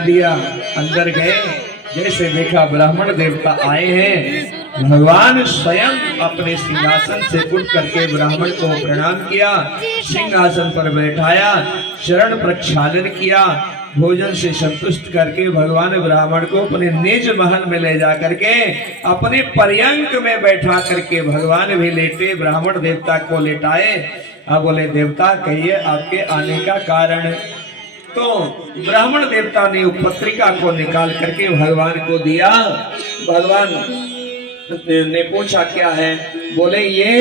दिया, अंदर गए। जैसे देखा ब्राह्मण देवता आए हैं, भगवान स्वयं अपने सिंहासन से उठ करके ब्राह्मण को प्रणाम किया, सिंहासन पर बैठाया, चरण प्रक्षालन किया, भोजन से संतुष्ट करके भगवान ब्राह्मण को अपने निज महल में ले जा करके अपने पर्यंक में बैठा करके भगवान भी लेटे, ब्राह्मण देवता को लेटाए। अब बोले देवता कहिए आपके आने का कारण। तो ब्राह्मण देवता ने पत्रिका को निकाल करके भगवान को दिया। भगवान ने पूछा क्या है? बोले ये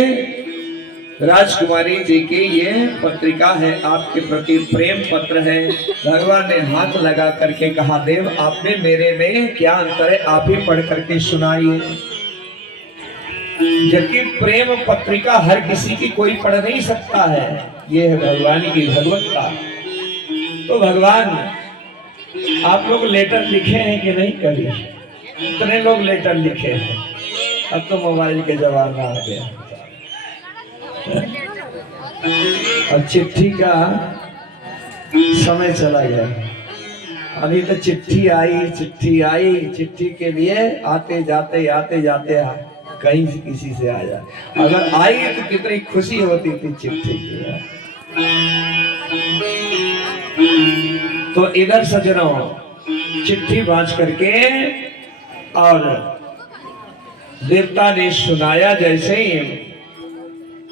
राजकुमारी जी की ये पत्रिका है, आपके प्रति प्रेम पत्र है। भगवान ने हाथ लगा करके कहा देव आपने मेरे में क्या अंतर है, आप ही पढ़ करके सुनाइए। जबकि प्रेम पत्रिका हर किसी की कोई पढ़ नहीं सकता है, ये है भगवान की भगवत्ता। तो भगवान आप लोग लेटर लिखे हैं कि नहीं? कभी इतने लोग लेटर लिखे हैं, अब तो मोबाइल के जमाना आ गया। अब चिट्ठी का समय चला गया। अभी तो चिट्ठी आई, चिट्ठी के लिए आते जाते कहीं किसी से आ जाए, अगर आई तो कितनी खुशी होती थी चिट्ठी की। तो इधर सजनों चिट्ठी बांच करके और देवता ने सुनाया। जैसे ही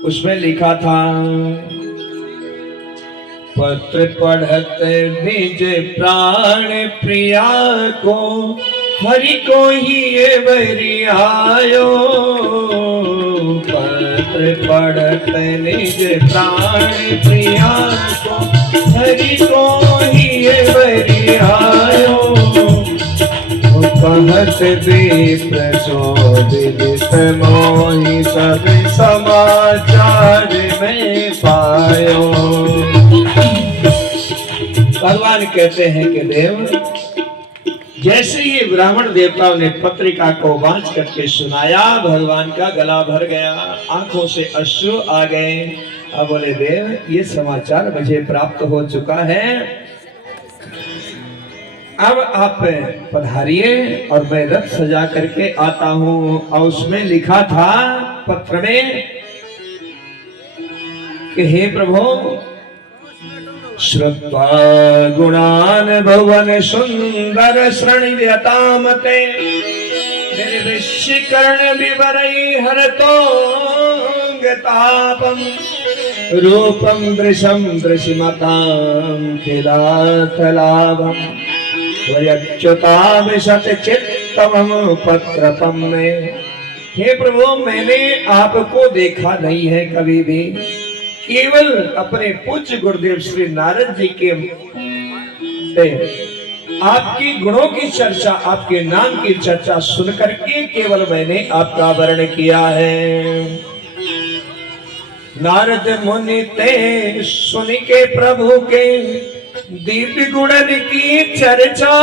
उसमें लिखा था पत्र पढ़त निज प्राण प्रिया को, हरि को ही ये बरियायो। पत्र पढ़त निज प्राण प्रिया को, हरि को ही ये बरियायो। कहत विप्र शोभित मोहि सब समाचार में पायो। भगवान कहते हैं कि देव जैसे ही ब्राह्मण देवताओं ने पत्रिका को वांच करके सुनाया, भगवान का गला भर गया, आंखों से अश्रु आ गए। अब बोले देव ये समाचार मुझे प्राप्त हो चुका है, अब आप पधारिए और मैं रथ सजा करके आता हूं। और उसमें लिखा था पत्र में कि हे प्रभु श्रुत्वा गुणान भुवन सुंदर श्रणिव्यतामते, मेरे वृश्चिकर्ण विवरई हरतोंगतापम, रूपम दृशम दृशिमतां खिलातलाभम, वयच्युताम सतचित्तम पत्रपम में। हे प्रभु मैंने आपको देखा नहीं है कभी भी, केवल अपने पूज्य गुरुदेव श्री नारद जी के आपकी गुणों की चर्चा, आपके नाम की चर्चा सुन करके केवल मैंने आपका वर्ण किया है। नारद मुनि ते सुन के प्रभु के दिव्य गुणन की चर्चा।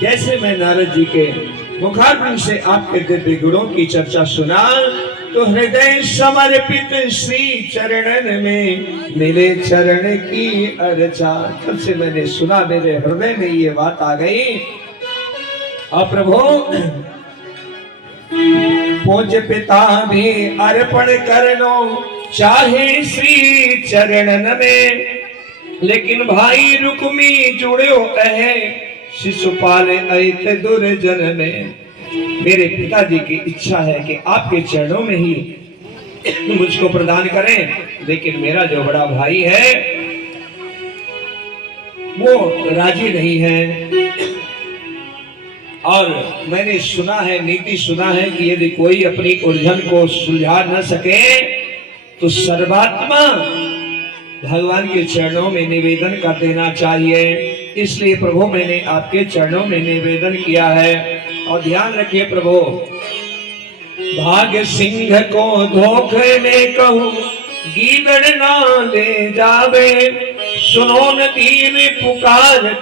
जैसे मैं नारद जी के मुखारविंद से आपके दिव्य गुणों की चर्चा सुना तो हृदय समर्पित श्री चरणन में मिले चरण की अर्चा। तब से मैंने सुना, मेरे हृदय में ये बात आ गई। और प्रभु पूज्य पिता भी अर्पण करनो चाहे श्री चरणन में, लेकिन भाई रुक्मी जुड़ो है शिशुपाल ऐत दुर्जन में। मेरे पिताजी की इच्छा है कि आपके चरणों में ही मुझको प्रदान करें, लेकिन मेरा जो बड़ा भाई है वो राजी नहीं है। और मैंने सुना है, नीति सुना है कि यदि कोई अपनी उलझन को सुलझा न सके तो सर्वात्मा भगवान के चरणों में निवेदन कर देना चाहिए। इसलिए प्रभु मैंने आपके चरणों में निवेदन किया है। और ध्यान रखिए प्रभु, भाग्य सिंह को धोखे ने कहूं गीदड़ ना ले जावे, सुनो न दीन पुकार।